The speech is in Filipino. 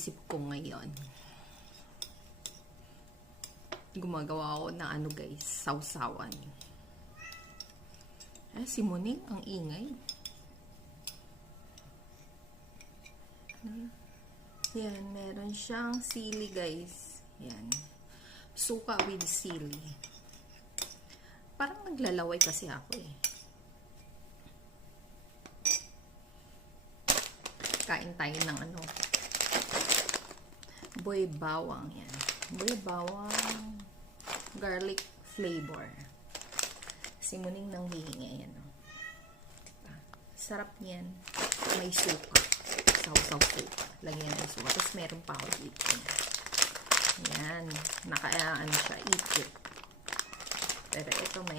naisip ko ngayon. Gumagawa ako ng ano guys, sausawan. Si Muning, ang ingay. Yan, meron siyang sili guys. Yan. Suka with sili. Parang naglalaway kasi ako eh. Kain tayo ng ano. Boy bawang yan. Boy bawang garlic flavor. Si Muning nang hihinga yan. Sarap niyan. May suka. Sausaw suka. Lagyan ng suka. Tapos meron pa ako dito. Yan. Ano siya, ikit. Pero ito may